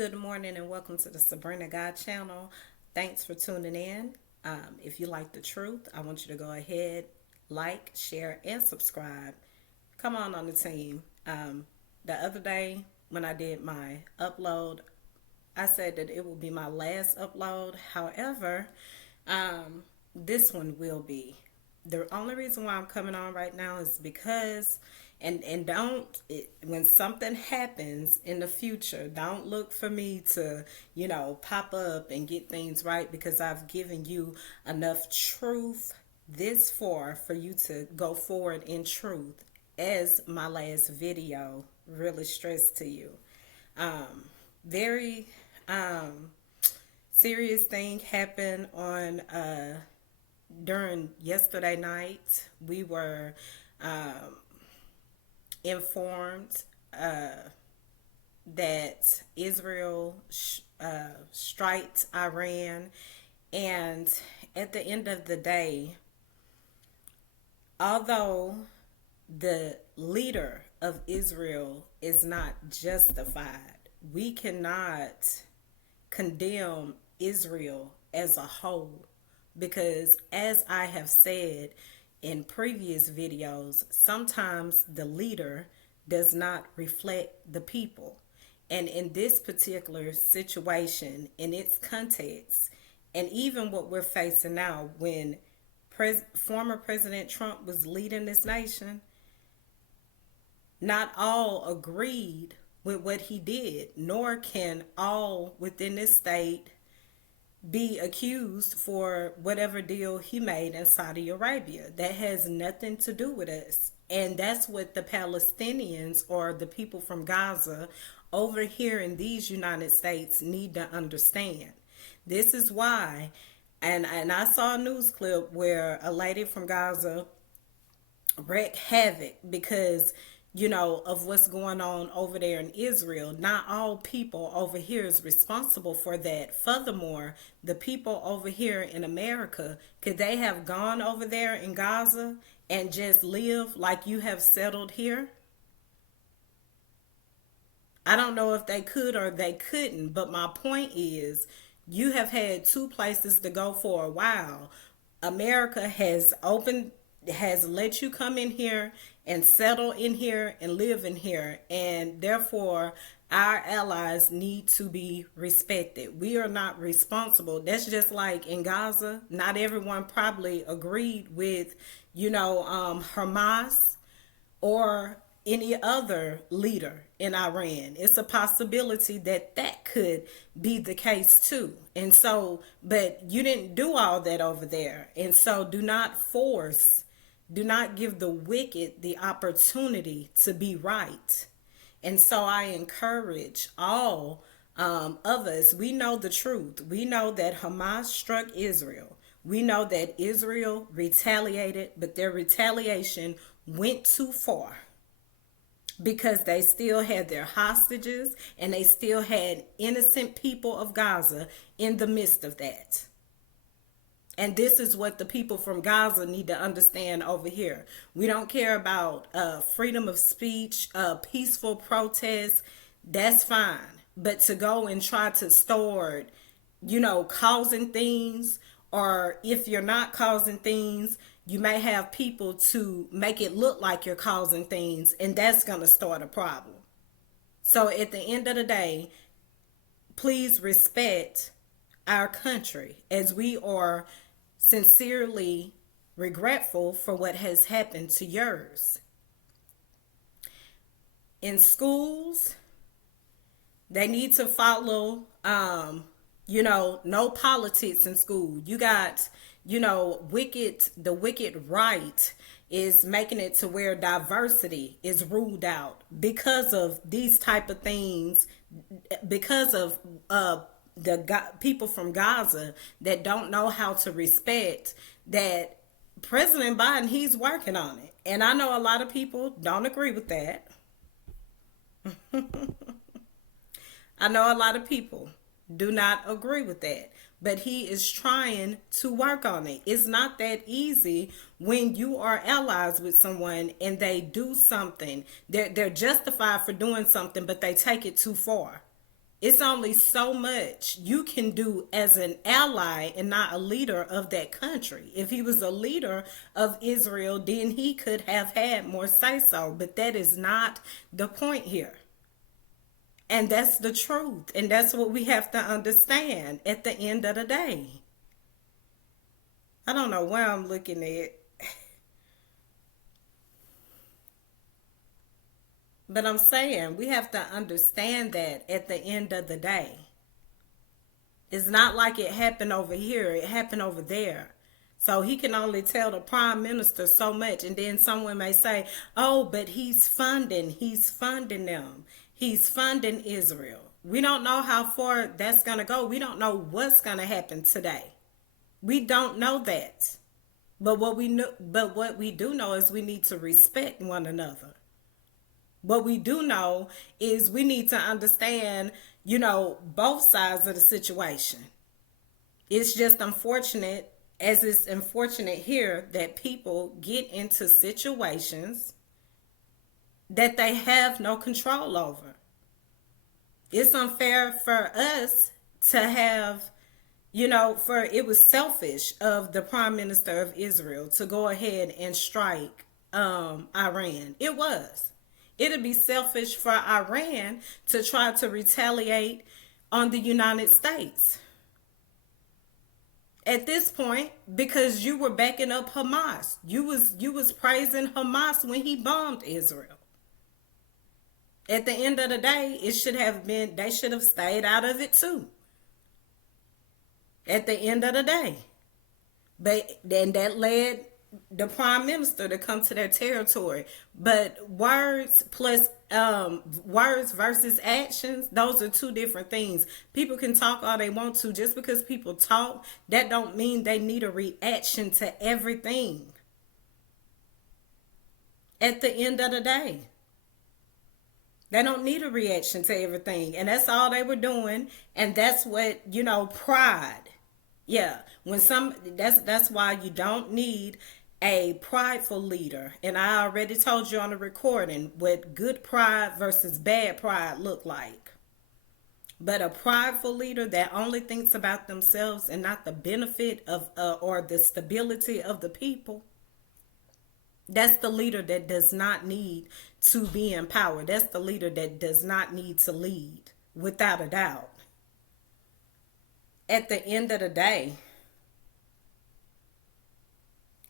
Good morning and welcome to the Sabrina God channel. Thanks for tuning in. If you like the truth, I want you to go ahead, like, share, and subscribe. Come on the team. The other day when I did my upload, I said that it will be my last upload. However, this one will be. The only reason why I'm coming on right now is because and don't when something happens in the future, don't look for me to, pop up and get things right, because I've given you enough truth this far for you to go forward in truth, as my last video really stressed to you. Very serious thing happened on during yesterday night. We were informed that Israel striked Iran, and at the end of the day, although the leader of Israel is not justified, we cannot condemn Israel as a whole, because as I have said in previous videos, sometimes the leader does not reflect the people. And in this particular situation, in its context, and even what we're facing now, when former President Trump was leading this nation, not all agreed with what he did, nor can all within this state be accused for whatever deal he made in Saudi Arabia. That has nothing to do with us. And that's what the Palestinians, or the people from Gaza over here in these United States, need to understand. This is why, and I saw a news clip where a lady from Gaza wreaked havoc because of what's going on over there in Israel. Not all people over here is responsible for that. Furthermore, the people over here in America, could they have gone over there in Gaza and just live like you have settled here? I don't know if they could or they couldn't, but my point is, you have had two places to go for a while. America has let you come in here and settle in here and live in here, and therefore our allies need to be respected. We are not responsible. That's just like in Gaza. Not everyone probably agreed with Hamas or any other leader in Iran. It's a possibility that that could be the case too. And so, but you didn't do all that over there. And so do not give the wicked the opportunity to be right. And so I encourage all of us. We know the truth. We know that Hamas struck Israel. We know that Israel retaliated, but their retaliation went too far, because they still had their hostages and they still had innocent people of Gaza in the midst of that. And this is what the people from Gaza need to understand over here. We don't care about freedom of speech, peaceful protests. That's fine. But to go and try to start, causing things, or if you're not causing things, you may have people to make it look like you're causing things, and that's going to start a problem. So at the end of the day, please respect our country, as we are sincerely regretful for what has happened to yours. In schools, they need to follow, no politics in school. You got, the wicked right is making it to where diversity is ruled out because of these type of things, because of people from Gaza that don't know how to respect that. President Biden, he's working on it. And I know a lot of people don't agree with that. I know a lot of people do not agree with that, but he is trying to work on it. It's not that easy when you are allies with someone and they do something. They're justified for doing something, but they take it too far. It's only so much you can do as an ally and not a leader of that country. If he was a leader of Israel, then he could have had more say so. But that is not the point here. And that's the truth. And that's what we have to understand at the end of the day. I don't know where I'm looking at. But I'm saying we have to understand that at the end of the day. It's not like it happened over here, it happened over there. So he can only tell the prime minister so much. And then someone may say, oh, but he's funding them. He's funding Israel. We don't know how far that's going to go. We don't know what's going to happen today. We don't know that. But what we do know is we need to respect one another. What we do know is we need to understand, both sides of the situation. It's just unfortunate, as it's unfortunate here, that people get into situations that they have no control over. It's unfair for us to have, it was selfish of the Prime Minister of Israel to go ahead and strike Iran. It was. It'd be selfish for Iran to try to retaliate on the United States. At this point, because you were backing up Hamas. You was praising Hamas when he bombed Israel. At the end of the day, they should have stayed out of it too. At the end of the day. But then that led the prime minister to come to their territory. But words versus actions, those are two different things. People can talk all they want to. Just because people talk, that don't mean they need a reaction to everything. At the end of the day, they don't need a reaction to everything. And that's all they were doing. And that's what, pride. Yeah. That's why you don't need a prideful leader. And I already told you on the recording what good pride versus bad pride look like. But a prideful leader that only thinks about themselves and not the benefit of or the stability of the people, that's the leader that does not need to be in power. That's the leader that does not need to lead, without a doubt. At the end of the day,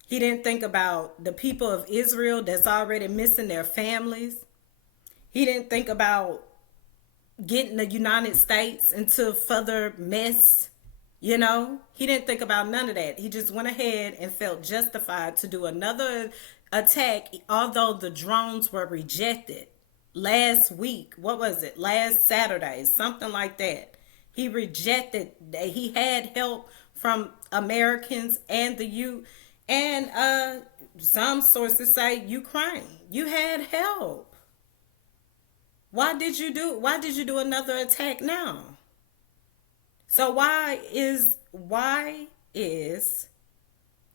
he didn't think about the people of Israel that's already missing their families. He didn't think about getting the United States into further mess. He didn't think about none of that. He just went ahead and felt justified to do another attack, although the drones were rejected last week. What was it? Last Saturday, something like that. He rejected that. He had help from Americans and and some sources say Ukraine. You had help. Why did you do another attack now? So why is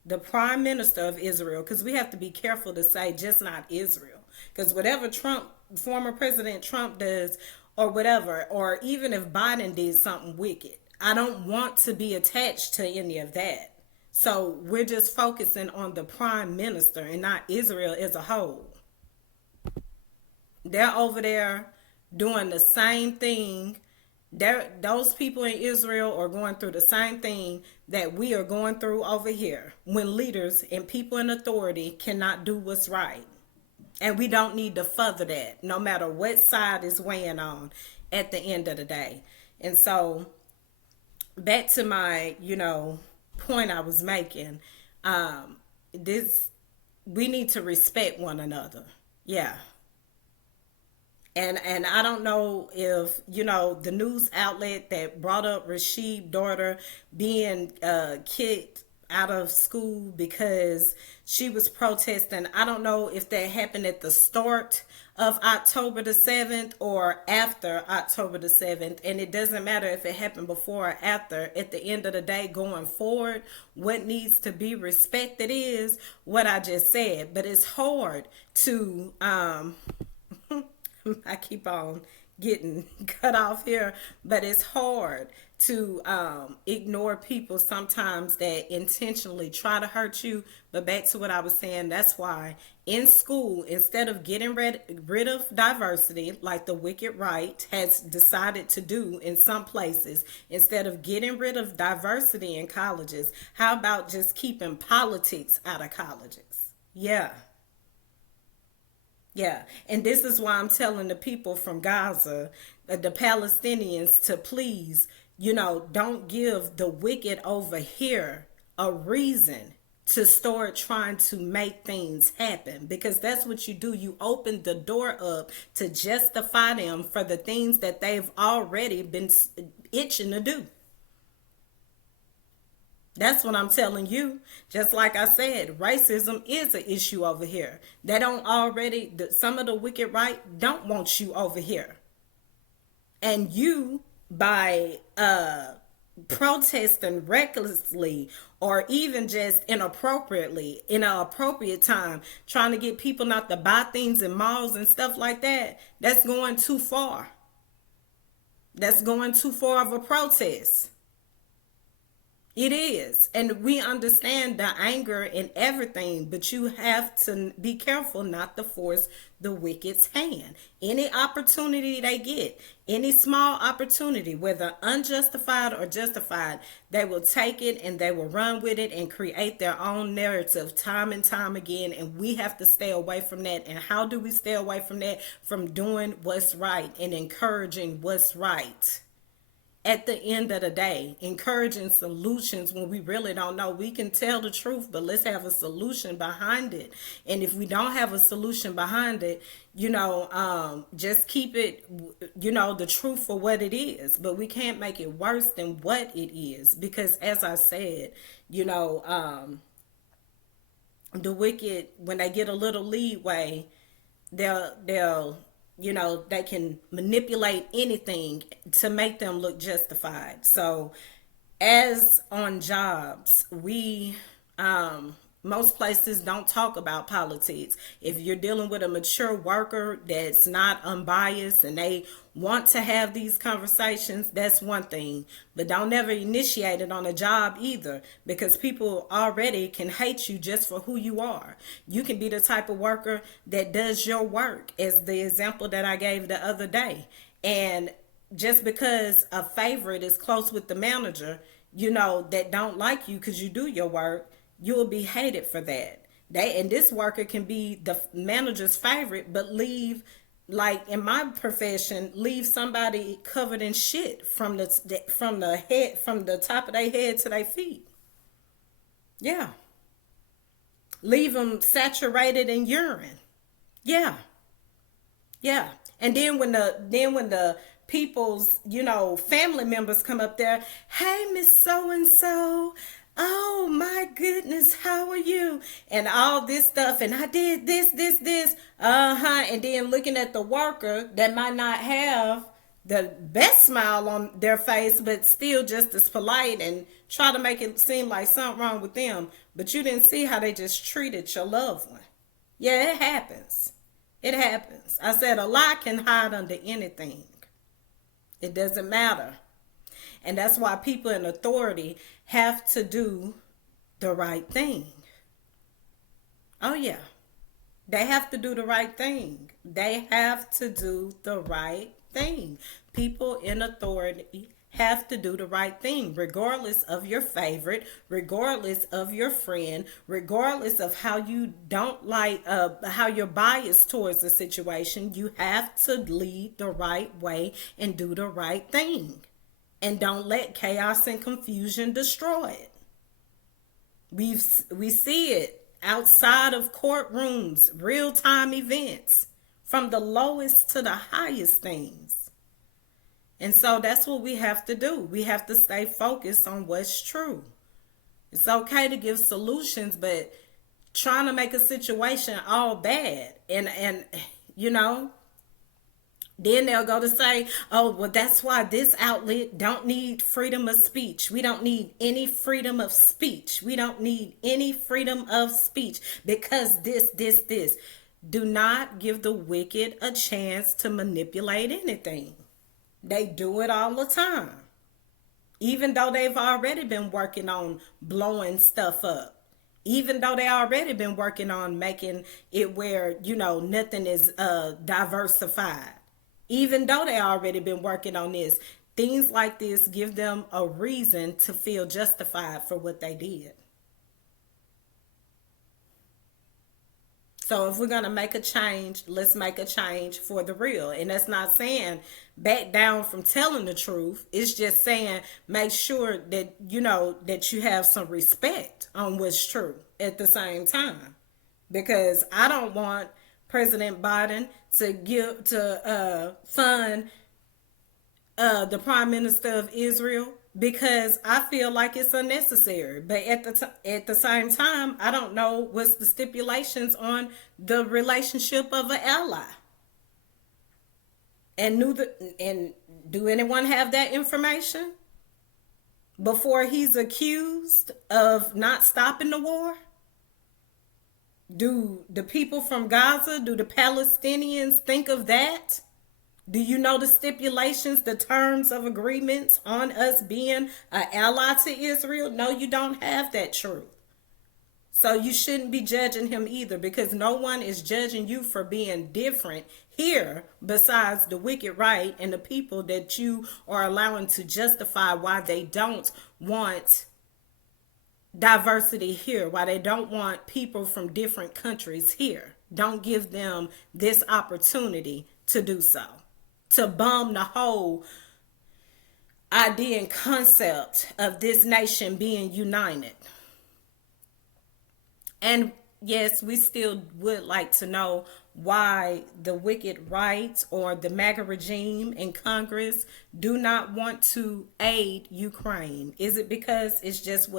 the Prime Minister of Israel, because we have to be careful to say just not Israel, because whatever former President Trump does or whatever, or even if Biden did something wicked, I don't want to be attached to any of that. So we're just focusing on the Prime Minister and not Israel as a whole. They're over there doing the same thing. Those people in Israel are going through the same thing that we are going through over here, when leaders and people in authority cannot do what's right. And we don't need to further that, no matter what side is weighing on at the end of the day. And so back to my, point I was making, we need to respect one another. Yeah. And I don't know if, the news outlet that brought up Rasheed's daughter being kicked out of school because she was protesting. I don't know if that happened at the start of October the 7th or after October the 7th. And it doesn't matter if it happened before or after. At the end of the day, going forward, what needs to be respected is what I just said. But it's hard to, I keep on getting cut off here, but it's hard to ignore people sometimes that intentionally try to hurt you. But back to what I was saying, that's why in school, instead of getting rid of diversity, like the wicked right has decided to do in some places, instead of getting rid of diversity in colleges, how about just keeping politics out of colleges? Yeah. Yeah, and this is why I'm telling the people from Gaza, the Palestinians, to please, don't give the wicked over here a reason to start trying to make things happen, because that's what you do. You open the door up to justify them for the things that they've already been itching to do. That's what I'm telling you. Just like I said, racism is an issue over here. They don't already, some of the wicked right don't want you over here. And you, by protesting recklessly or even just inappropriately in an appropriate time, trying to get people not to buy things in malls and stuff like that, that's going too far. That's going too far of a protest. It is. And we understand the anger and everything, but you have to be careful not to force the wicked's hand. Any opportunity they get, any small opportunity, whether unjustified or justified, they will take it and they will run with it and create their own narrative time and time again. And we have to stay away from that. And how do we stay away from that? From doing what's right and encouraging what's right. At the end of the day, encouraging solutions when we really don't know. We can tell the truth, but let's have a solution behind it. And if we don't have a solution behind it, just keep it, the truth for what it is. But we can't make it worse than what it is, because as I said, the wicked, when they get a little leeway, they'll they can manipulate anything to make them look justified. So as on jobs, we most places don't talk about politics. If you're dealing with a mature worker that's not unbiased and they want to have these conversations, that's one thing. But don't ever initiate it on a job either, because people already can hate you just for who you are. You can be the type of worker that does your work, as the example that I gave the other day. And just because a favorite is close with the manager, that don't like you because you do your work, you will be hated for that. And this worker can be the manager's favorite, but leave, like in my profession, leave somebody covered in shit from the top of their head to their feet. Yeah. Leave them saturated in urine. Yeah. Yeah. And then when the people's, family members come up there, hey, Miss So-and-so, oh my goodness, how are you? And all this stuff, and I did this. And then looking at the worker that might not have the best smile on their face, but still just as polite, and try to make it seem like something wrong with them. But you didn't see how they just treated your loved one. Yeah, it happens. It happens. I said a lie can hide under anything. It doesn't matter. And that's why people in authority have to do the right thing. Oh, yeah. They have to do the right thing. They have to do the right thing. People in authority have to do the right thing, regardless of your favorite, regardless of your friend, regardless of how you don't like, how you're biased towards the situation. You have to lead the right way and do the right thing. And don't let chaos and confusion destroy it. We see it outside of courtrooms, real-time events, from the lowest to the highest things. And so that's what we have to do. We have to stay focused on what's true. It's okay to give solutions, but trying to make a situation all bad and then they'll go to say, oh, well, that's why this outlet don't need freedom of speech. We don't need any freedom of speech. We don't need any freedom of speech because this. Do not give the wicked a chance to manipulate anything. They do it all the time. Even though they've already been working on blowing stuff up. Even though they already been working on making it where, nothing is diversified. Even though they already been working on this. Things like this give them a reason to feel justified for what they did. So if we're going to make a change, let's make a change for the real. And that's not saying back down from telling the truth. It's just saying make sure that, that you have some respect on what's true at the same time. Because I don't want President Biden to fund the Prime Minister of Israel, because I feel like it's unnecessary. But at the same time, I don't know what's the stipulations on the relationship of an ally. And do anyone have that information before he's accused of not stopping the war? Do the people from Gaza, do the Palestinians think of that? Do you know the stipulations, the terms of agreements on us being an ally to Israel? No, you don't have that truth. So you shouldn't be judging him either, because no one is judging you for being different here besides the wicked right and the people that you are allowing to justify why they don't want diversity here, why they don't want people from different countries here. Don't give them this opportunity to do so. To bomb the whole idea and concept of this nation being united. And yes, we still would like to know why the wicked right or the MAGA regime in Congress do not want to aid Ukraine. Is it because it's just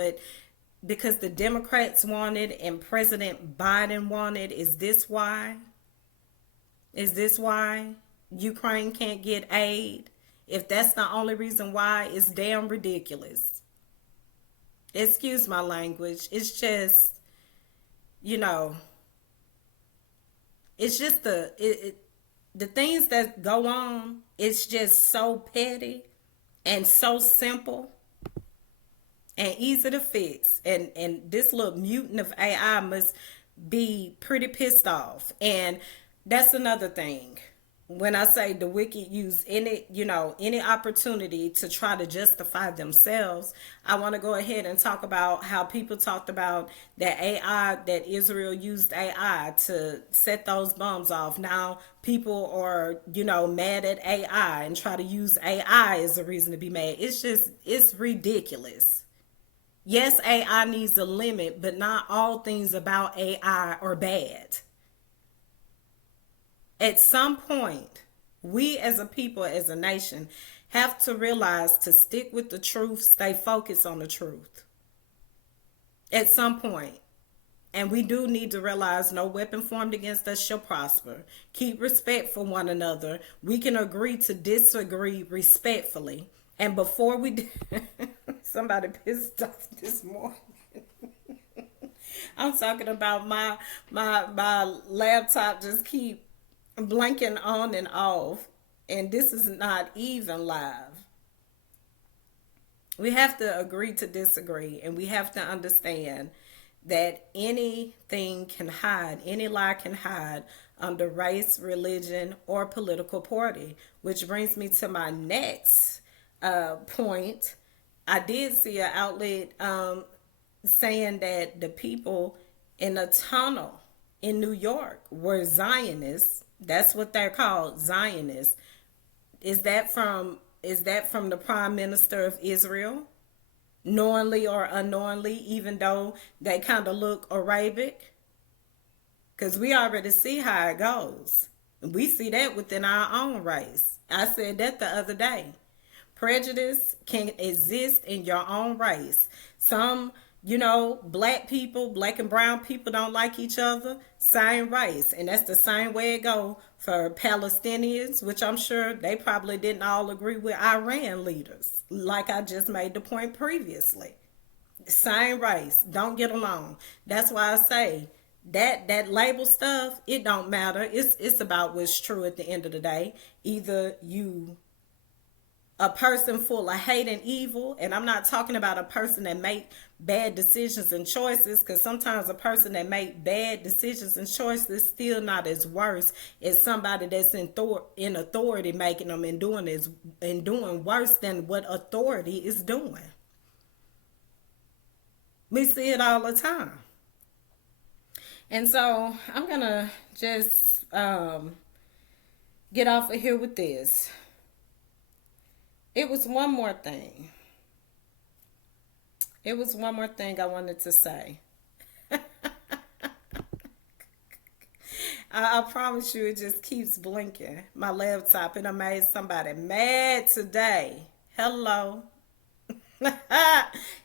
because the Democrats wanted and President Biden wanted? Is this why? Is this why Ukraine can't get aid? If that's the only reason why, it's damn ridiculous. Excuse my language. It's just, it's just the things that go on. It's just so petty and so simple and easy to fix. And this little mutant of AI must be pretty pissed off. And that's another thing. When I say the wicked use any opportunity to try to justify themselves, I want to go ahead and talk about how people talked about that AI, that Israel used AI to set those bombs off. Now people are, mad at AI and try to use AI as a reason to be mad. It's ridiculous. Yes, AI needs a limit, but not all things about AI are bad. At some point, we as a people, as a nation, have to realize to stick with the truth, stay focused on the truth. At some point. And we do need to realize no weapon formed against us shall prosper. Keep respect for one another. We can agree to disagree respectfully. And before we somebody pissed off this morning. I'm talking about my laptop just keep blinking on and off, and this is not even live. We have to agree to disagree, and we have to understand that anything can hide, any lie can hide under race, religion, or political party, which brings me to my next point. I did see an outlet saying that the people in a tunnel in New York were Zionists. That's what they're called, Zionists. Is that from the Prime Minister of Israel? Knowingly or unknowingly, even though they kind of look Arabic? Because we already see how it goes. We see that within our own race. I said that the other day. Prejudice can exist in your own race. Some black people, black and brown people don't like each other, same race. And that's the same way it go for Palestinians, which I'm sure they probably didn't all agree with Iran leaders, like I just made the point previously. Same race, don't get along. That's why I say That label stuff, it don't matter. It's about what's true at the end of the day. Either you a person full of hate and evil, and I'm not talking about a person that make bad decisions and choices, because sometimes a person that make bad decisions and choices still not as worse as somebody that's in authority making them and doing worse than what authority is doing. We see it all the time. And so I'm gonna just get off of here with this. It was one more thing. It was one more thing I wanted to say. I promise you, it just keeps blinking. My laptop, and I made somebody mad today. Hello. It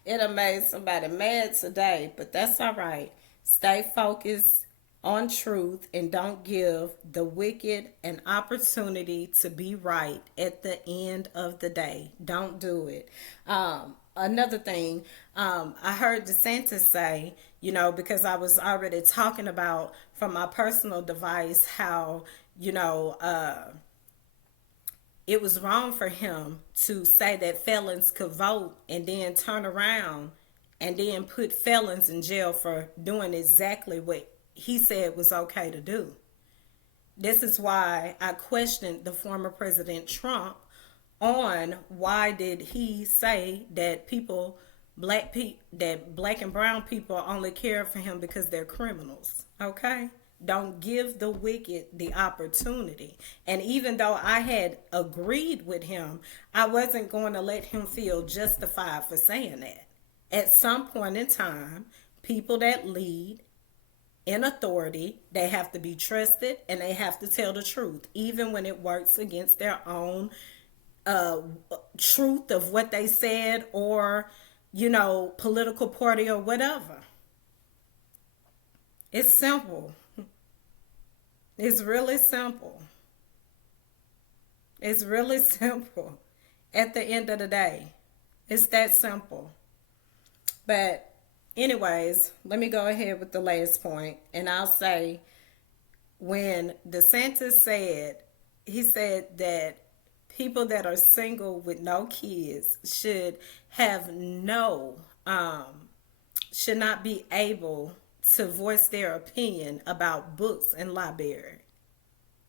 done made somebody mad today, but that's all right. Stay focused on truth and don't give the wicked an opportunity to be right at the end of the day. Don't do it. Another thing, I heard DeSantis say, because I was already talking about from my personal device how, it was wrong for him to say that felons could vote and then turn around and then put felons in jail for doing exactly what he said was okay to do. This is why I questioned the former President Trump on why did he say that that black and brown people only care for him because they're criminals. Okay? Don't give the wicked the opportunity. And even though I had agreed with him, I wasn't going to let him feel justified for saying that. At some point in time, people that lead in authority, they have to be trusted and they have to tell the truth, even when it works against their own truth of what they said or, political party or whatever. It's simple. It's really simple. It's really simple. At the end of the day, it's that simple. But anyways, let me go ahead with the last point, and I'll say when DeSantis he said that people that are single with no kids should should not be able to voice their opinion about books and library.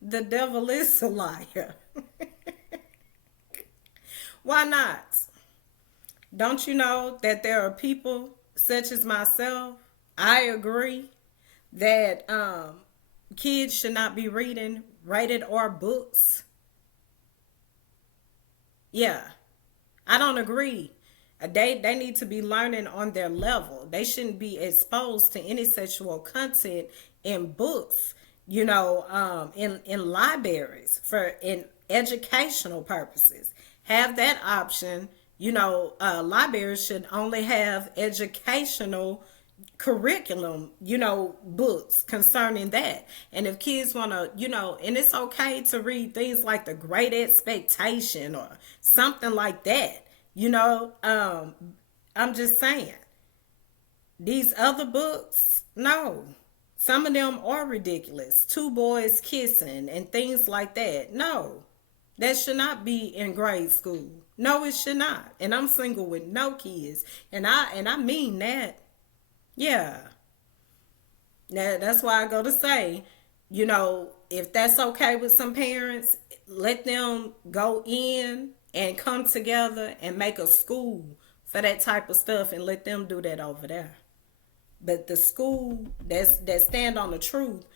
The devil is a liar. Why not? Don't you know that there are people such as myself? I agree that kids should not be reading rated R books. Yeah, I don't agree. They need to be learning on their level. They shouldn't be exposed to any sexual content in books, in libraries in educational purposes. Have that option. Libraries should only have educational curriculum, books concerning that. And if kids want to, and it's okay to read things like The Great Expectation or something like that. I'm just saying. These other books, no. Some of them are ridiculous. Two boys kissing and things like that. No. That should not be in grade school. No, it should not. And I'm single with no kids. And I mean that. Yeah. Now, that's why I go to say, if that's okay with some parents, let them go in and come together and make a school for that type of stuff and let them do that over there. But the school that stand on the truth,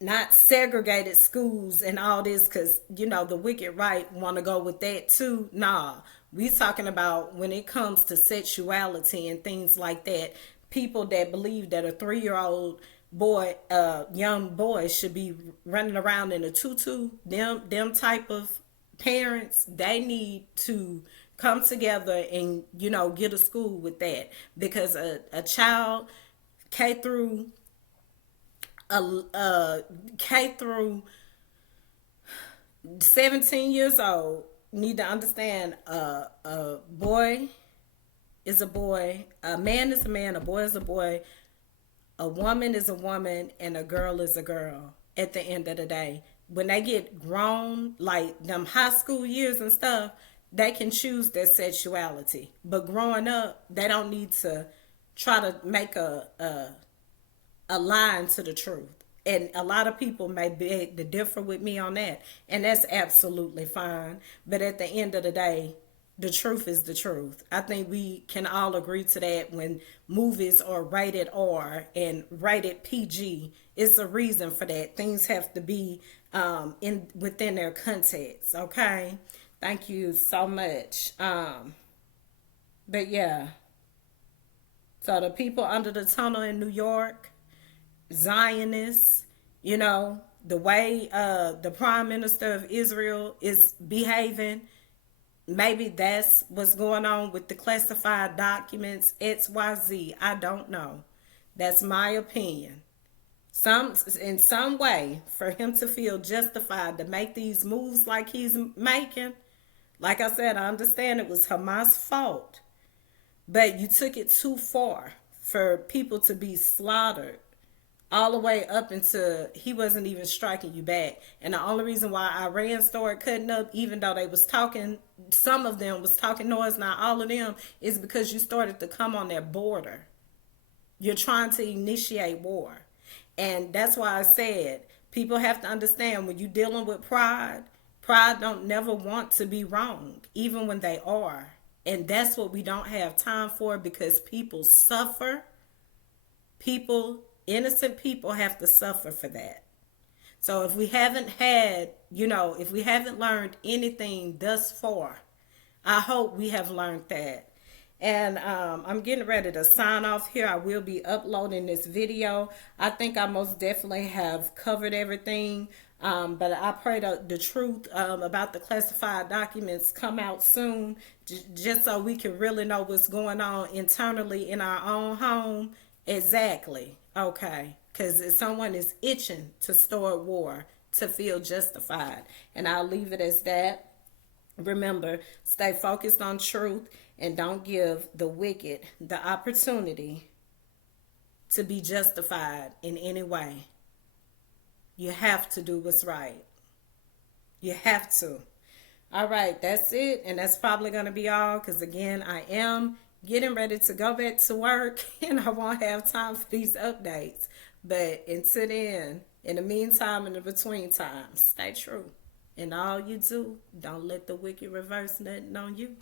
not segregated schools and all this, because, the wicked right want to go with that too. Nah, we talking about when it comes to sexuality and things like that, people that believe that a 3-year-old boy, young boy should be running around in a tutu, them type of parents, they need to come together and, get a school with that. Because a child K through 17 years old need to understand a boy is a boy, a man is a man, a boy is a boy. A woman is a woman and a girl is a girl at the end of the day. When they get grown, like them high school years and stuff, they can choose their sexuality. But growing up, they don't need to try to make a line to the truth. And a lot of people may beg to differ with me on that. And that's absolutely fine. But at the end of the day, the truth is the truth. I think we can all agree to that. When movies are rated R and rated PG, it's a reason for that. Things have to be in within their context. Okay, thank you so much. But yeah, so the people under the tunnel in New York, Zionists, you know, the way the Prime Minister of Israel is behaving, maybe that's what's going on with the classified documents, XYZ. I don't know. That's my opinion. Some in some way for him to feel justified to make these moves like he's making. Like I said, I understand it was Hamas' fault, but you took it too far for people to be slaughtered all the way up into he wasn't even striking you back. And the only reason why Iran started cutting up, even though they was talking, some of them was talking noise, not all of them, is because you started to come on their border. You're trying to initiate war. And that's why I said people have to understand when you're dealing with pride, pride don't never want to be wrong, even when they are. And that's what we don't have time for, because people suffer. People, innocent people, have to suffer for that. So if we haven't had, if we haven't learned anything thus far, I hope we have learned that. And I'm getting ready to sign off here. I will be uploading this video. I think I most definitely have covered everything. But I pray the truth about the classified documents come out soon, just so we can really know what's going on internally in our own home. Exactly. Okay. Because if someone is itching to start war, to feel justified. And I'll leave it as that. Remember, stay focused on truth and don't give the wicked the opportunity to be justified in any way. You have to do what's right. You have to. All right, that's it. And that's probably going to be all, because again, I am getting ready to go back to work and I won't have time for these updates. But until then, in the meantime, in the between time, stay true. And all you do, don't let the wicked reverse nothing on you.